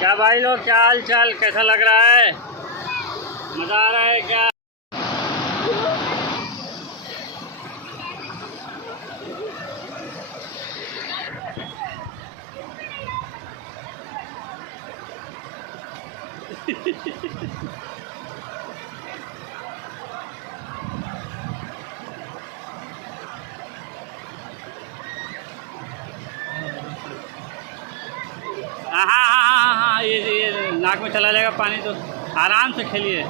क्या भाई लोग, क्या हाल चाल, कैसा लग रहा है? मज़ा आ रहा है क्या? हाँ हाँ हाँ हाँ हाँ, ये नाक में चला जाएगा पानी, तो आराम से खेलिए।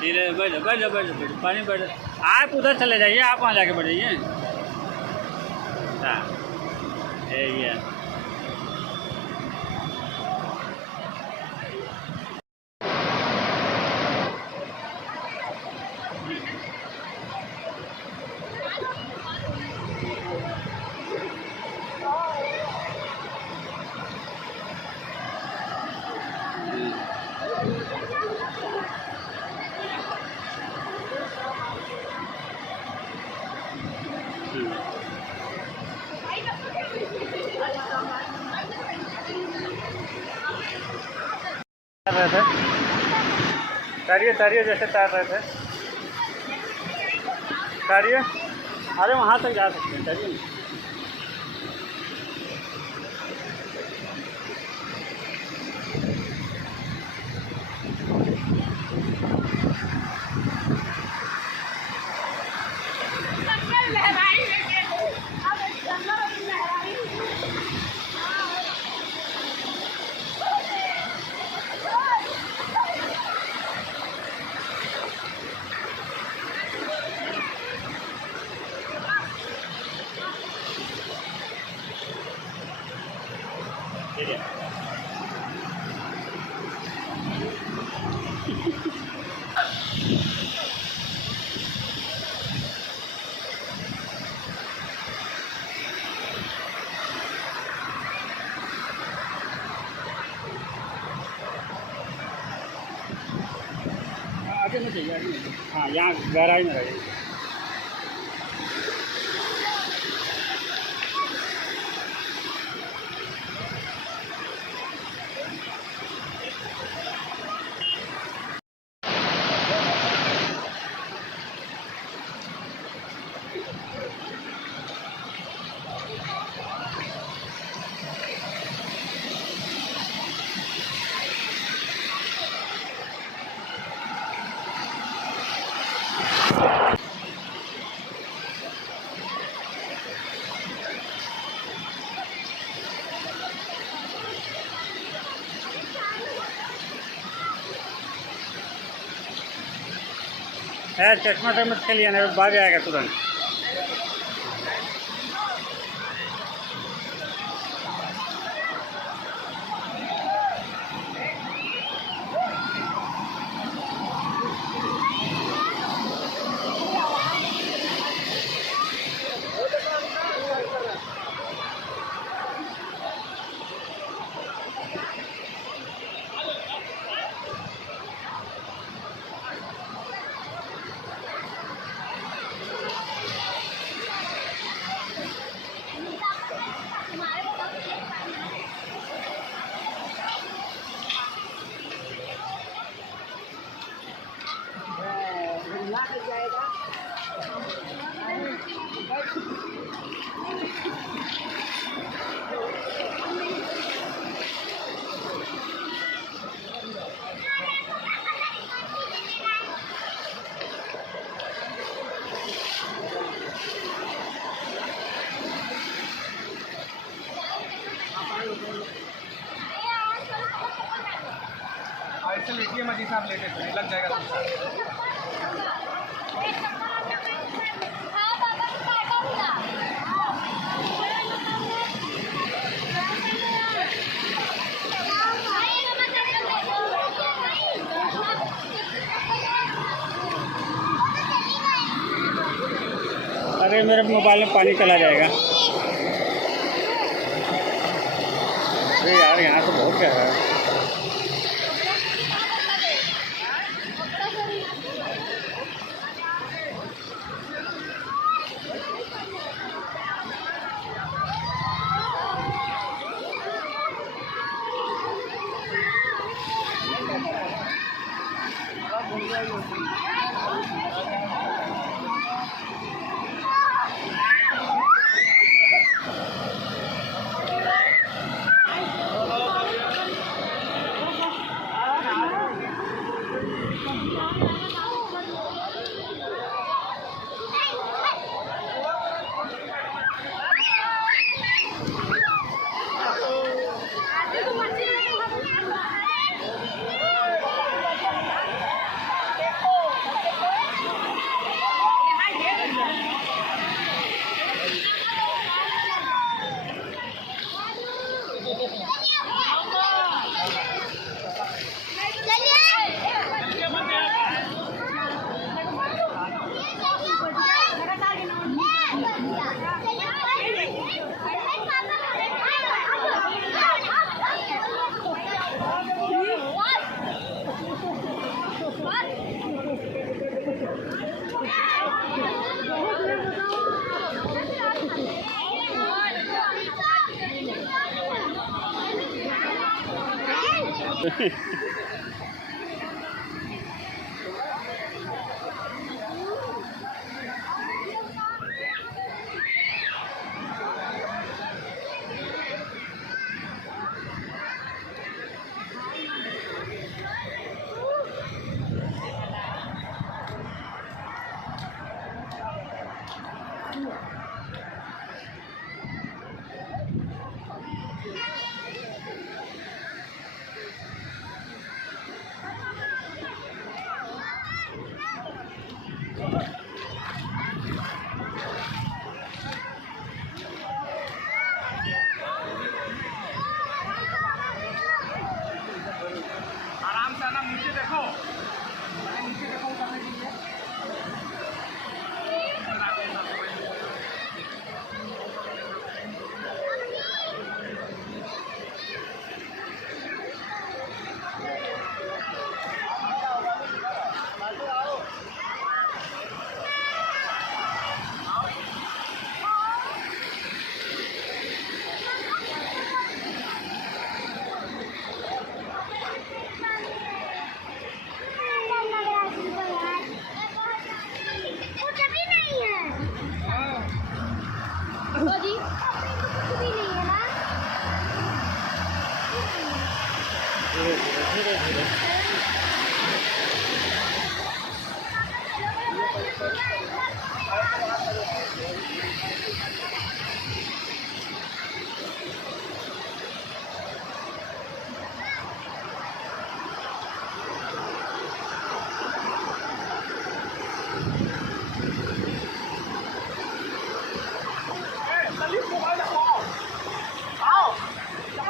धीरे बैठ जाओ, बैठ जाओ, बैठ जाओ, पानी बैठ जाओ। आप उधर चले जाइए, आप वहाँ जाके बैठ जाइए। हाँ, यही है। रहे थे तैरिए तैरिए, जैसे तैर रहे थे तैरिए। अरे वहाँ तक जा सकते हैं, तैरिए। ठीक है। आगे में चाहिए, आगे में। हाँ, यहाँ गहराई में रहेगी। यार चश्मा से मत खेलिए ना, भाग आएगा तुरंत। ऐसे लेटिए मत, साहब लेटे लग जाएगा। अरे मेरे मोबाइल में पानी चला जाएगा। अरे यार यहाँ तो बहुत गहरा है। आराम से आना, नीचे देखो, नीचे देखो उतरने के लिए। धीरे धीरे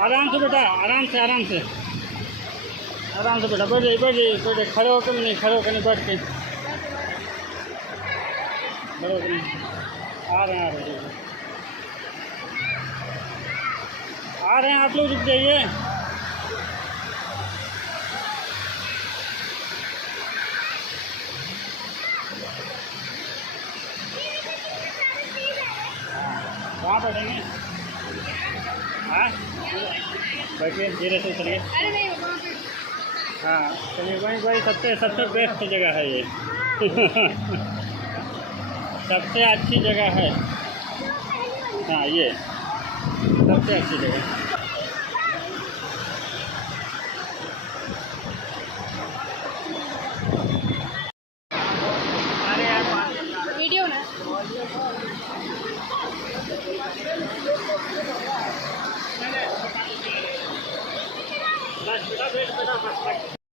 आराम से बेटा, आराम से आराम से आराम से बेटा, बैठ जाइए बैठ जाइए बैठ जाइए, खड़े होकर नहीं, खड़े होकर नहीं, बैठ के खड़े होकर नहीं। आ रहे हैं आ रहे हैं, आप लोग रुक जाइए। कहाँ बैठेंगे? हाँ बैठिए, धीरे से चलिए। हाँ चलिए, वही सबसे सबसे बेस्ट जगह है ये। सबसे अच्छी जगह है। हाँ ये सबसे अच्छी जगह।